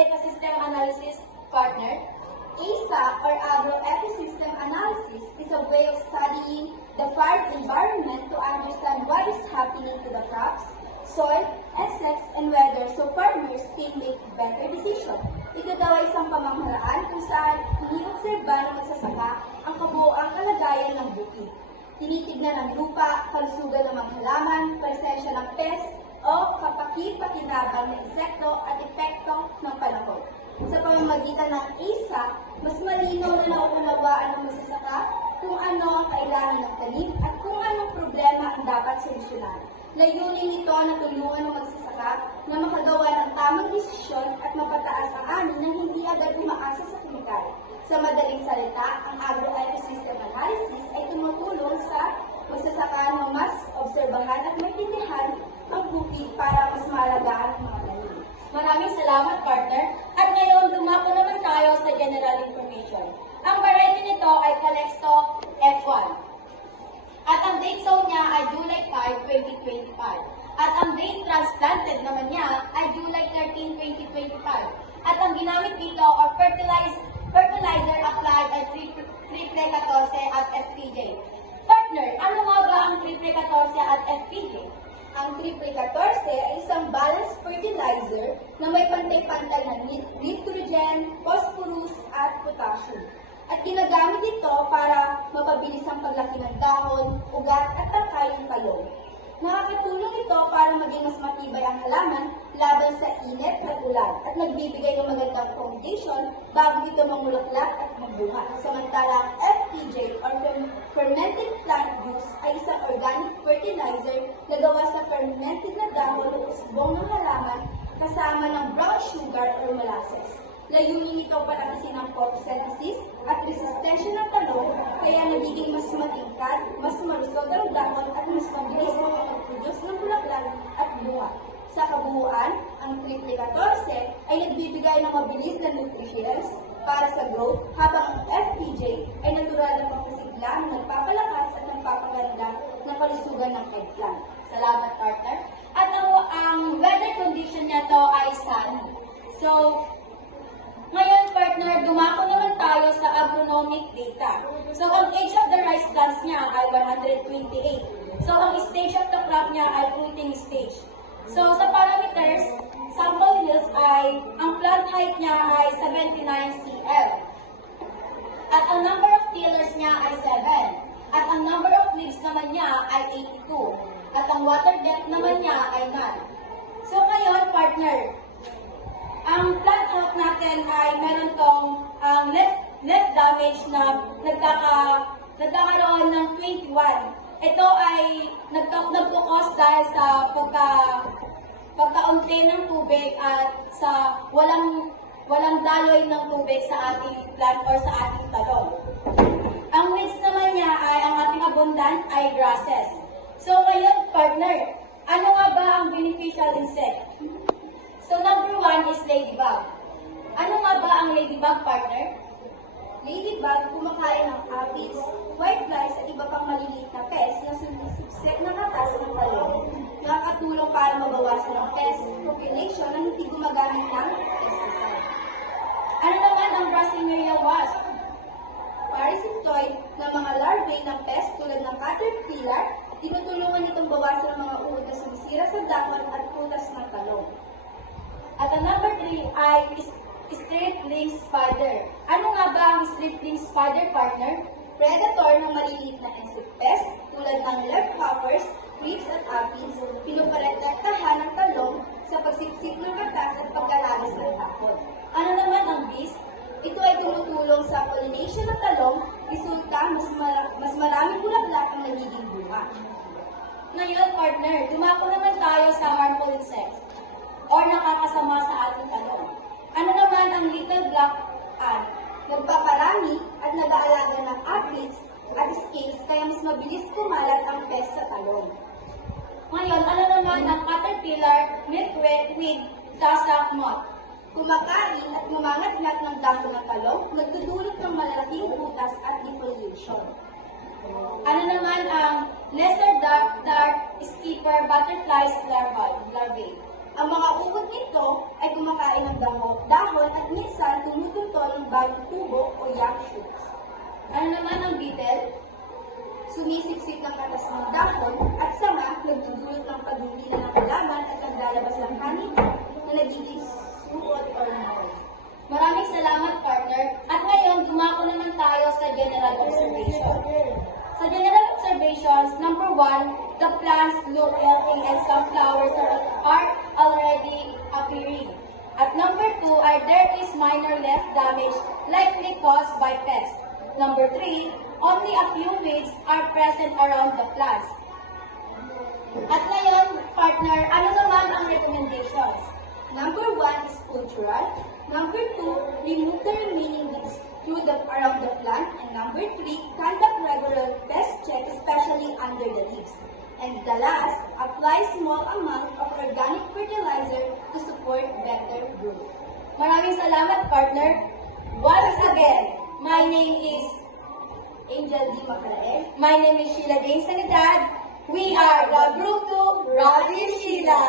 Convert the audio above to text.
ecosystem analysis, partner? ASA, or Agroecosystem Analysis, is a way of studying the farm environment to understand what is happening to the crops, soil, insects, and weather so farmers can make better decisions. Ito daw ay isang pamamaraan kung saan iniobserba ng magsasaka ang kabuoang kalagayan ng bukid. Tinitignan ang lupa, kalusugan ng mga halaman, presensya ng pest, o kapaki-pakinabang ng insekto at epekto ng panahon. Sa pamamagitan ng ASA, mas malinaw na nauunawaan ng magsasaka kung ano ang kailangan ng tanim at kung anong problema ang dapat solusyonan. Layunin nito na tulungan ng magsasaka na makagawa ng tamang desisyon at mapataas ang ani nang hindi agad umaasa sa kemikal. Sa madaling salita, ang agroecosystem analysis ay tumutulong sa magsasaka na mas obserbahan at maintindihan ang bukid para mas maalagaan ang mga tanim. Maraming salamat, partner. At ngayon, dumako naman tayo sa general information. Ang variety nito ay Calexto F1. At ang date zone niya ay July 5, 2025. At ang date transplanted naman niya ay July 13, 2025. At ang ginamit dito or fertilizer applied ay Triple 14 at FPJ. Partner, ano nga ba ang Triple 14 at FPJ? Ang Triple 14 ay isang balanced fertilizer na may pantay-pantay na nitrogen, phosphorus, at potassium. At ginagamit ito para mapabilis ang paglaki ng dahon, ugat, at tangkay ng talong. Nakakatulong ito para maging mas matibay ang halaman laban sa init at ulan at nagbibigay ng magandang foundation bago ito mamulaklak at magbunga. Samantalang FPJ or Fermented Plant Juice ay isang organic fertilizer na gawa sa fermented na dahon o usbong ng halaman kasama ng brown sugar or molasses. Layunin nito palakasin ang photosynthesis at resistensya ng talong kaya nagiging mas matingkad, mas malusog ang dahon at mas mabilis makapag-produce ng bulaklak at bunga. Sa kabuuan, ang Triple 14 ay nagbibigay ng mabilis na nutrients para sa growth habang ang FPJ ay natural na pagpasiglang nagpapalakas at nagpapaganda ng kalusugan ng eggplant. Salamat, partner. At ang weather condition niya to ay sunny. So, ngayon, partner, dumako naman tayo sa agronomic data. So, ang age of the rice plants niya ay 128. So, ang stage of the crop niya ay fruiting stage. So, sa parameters, sample yields ay, ang plant height niya ay 79 cm. At ang number of tillers niya ay 7. At ang number of leaves naman niya ay 82. At ang water depth naman niya ay none. So, ngayon, partner, ang plant health natin ay meron tong leaf damage na nagkakaroon ng 21. Ito ay nagkukos dahil sa pagkaunti ng tubig at sa walang daloy ng tubig sa ating plant or sa ating talong. Ang weeds naman niya ay ang ating abundant ay grasses. So ngayon, partner, ano nga ba ang beneficial insect? So, number 1 is ladybug. Ano nga ba ang ladybug, partner? Ladybug kumakain ng aphids, whiteflies at iba pang maliliit na pests na sumisipsip ng katas ng talong. Nakakatulong para mabawasan ang pest population na hindi gumagamit ng pesticide. Ano naman ang Brasilia wasp? Parasitoid na mga larvae ng pest tulad ng caterpillar, tinutulungan itong bawasan ang mga uod na sumisira sa dahon at putas ng talong. At ang number 3 ay stripling spider. Ano nga ba ang stripling spider, partner? Predator ng maliliit na insect pest tulad ng leafhoppers, thrips at aphids, pinuprotektahan ng talong sa pagsipsip ng katas at pagkalagas ng dahon. Ano naman ang bees? Ito ay tumutulong sa pollination ng talong, resulta mas maraming bulaklak ang nagiging bunga. Ngayon, partner, dumako naman tayo sa harmful insects or nakakasama sa ating talong. Ano naman ang little black ant? Nagpaparami at nag-aalaga ng aphids at scales kaya mas mabilis kumalat ang pest sa talong. Ngayon, ano naman ang caterpillar, milkweed, tasak moth? Kumakain at mamangatngat ng dahon ng talong, nagdudulot ng malalaking butas at defoliation. Ano naman ang lesser dart skipper butterflies larvae? Ang mga uod nito ay kumakain ng dahon at minsan tumutunto ng bagong tubo o young shoots. Ano naman ang beetle? Sumisiksik ng katas ng dahon at sanga, nagdudulot ng pagdudila ng kalaban at naglalabas ng honey na nagiging suot or nahol. Maraming salamat, partner. At ngayon, dumako naman tayo sa general observation. Sa general observations, number 1, the plants look healthy and some flowers are already appearing. At number 2, there is minor leaf damage likely caused by pests. Number 3, only a few weeds are present around the plants. At ngayon, partner, ano naman ang recommendations? Number 1 is cultural. Number 2, remove the remaining weeds around the plant. And number 3, conduct regular pest check, especially under the leaves. And the last, apply small amount of organic fertilizer to support better growth. Maraming salamat, partner. Once again, my name is Angel D. Macarael. My name is Sheila Jane Sanidad. We are the Group 2 Ravi Sheila.